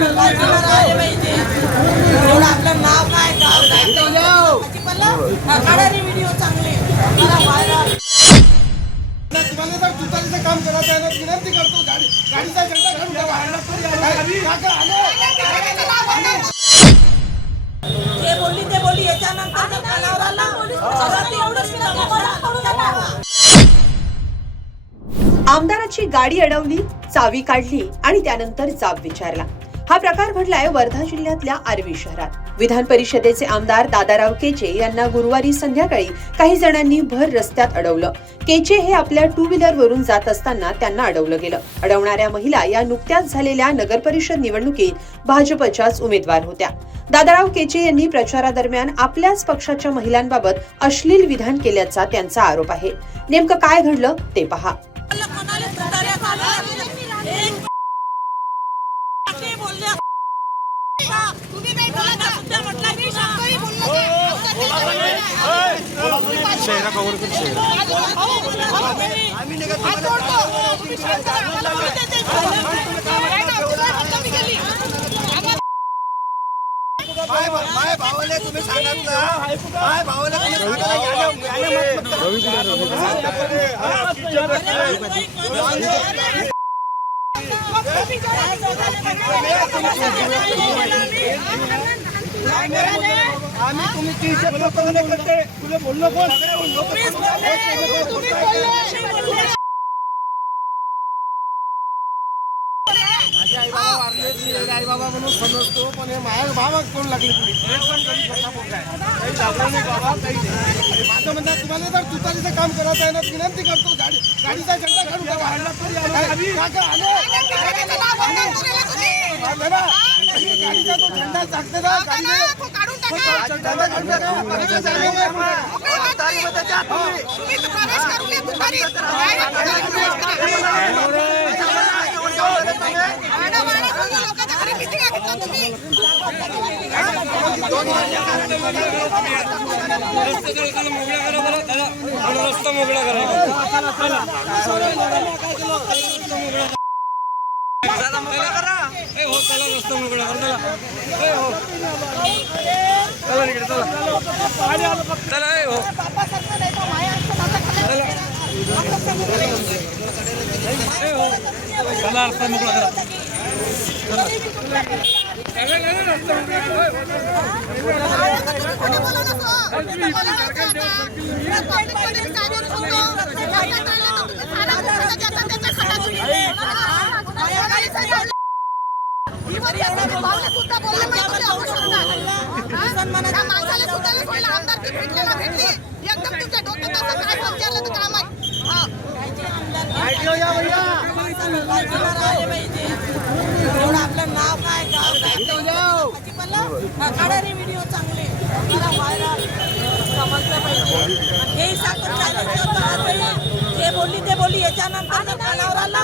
आपलं नाव काय व्हिडिओ चांगले तुम्हाला जर तुतारीचं काम करायचं आहे ना, विनंती करतो गाडीचा झेंडा घालून जे बोलली ते बोलली याच्यानंतर कानावर आला आमदाराची गाडी अडवली, चावी काढली आणि त्यानंतर जाब विचारला। हा प्रकार घडलाय वर्धा जिल्ह्यातल्या आर्वी शहरात। विधान परिषदेचे आमदार दादाराव केचे यांना गुरुवारी संध्याकाळी काही जणांनी भर रस्त्यात अडवलं। केचे हे आपल्या टू व्हीलर वरून जात असताना त्यांना अडवलं गेलं। अडवणाऱ्या महिला या नुकत्याच झालेल्या नगरपरिषद निवडणुकीत भाजपच्याच उमेदवार होत्या। दादाराव केचे यांनी प्रचारादरम्यान आपल्याच पक्षाच्या महिलांबाबत अश्लील विधान केल्याचा त्यांचा आरोप आहे। नेमकं काय घडलं ते पहा। भावाले तुम्ही आम्ही तुम्ही तुला बोललो कोण आई बाबा म्हणून समजतो, पण हे माझ्या भावात कोण लागले तुम्ही काही लागलं नाही बाबा, काही नाही। माझं म्हणणं तुम्हाला जर तुतारीचं काम करायचं आहे ना, विनंती करतो गाडीचा झेंडा घालून गाडीचा तो झेंडा टाकते ना, रस्ता मोकळा करा। हो चला रस्ता मोकळा करा। हो चला इकडे चला चला हो चला रस्ता मोकळा करा। आपलं नाव काय व्हिडिओ चांगले हे जे बोलली ते बोलली याच्यानंतर कानावर आला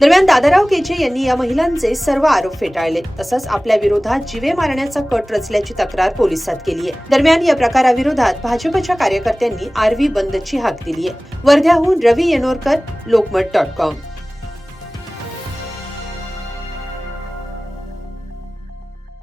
दरम्यान दादाराव केचे यांनी या महिलांचे सर्व आरोप फेटाळले, तसंच आपल्या विरोधात जीवे मारण्याचा कट रचल्याची तक्रार पोलिसात केली आहे। दरम्यान या प्रकाराविरोधात भाजपच्या कार्यकर्त्यांनी आर्वी बंदची हाक दिली आहे। वर्ध्याहून रवी येनोरकर, लोकमत.com।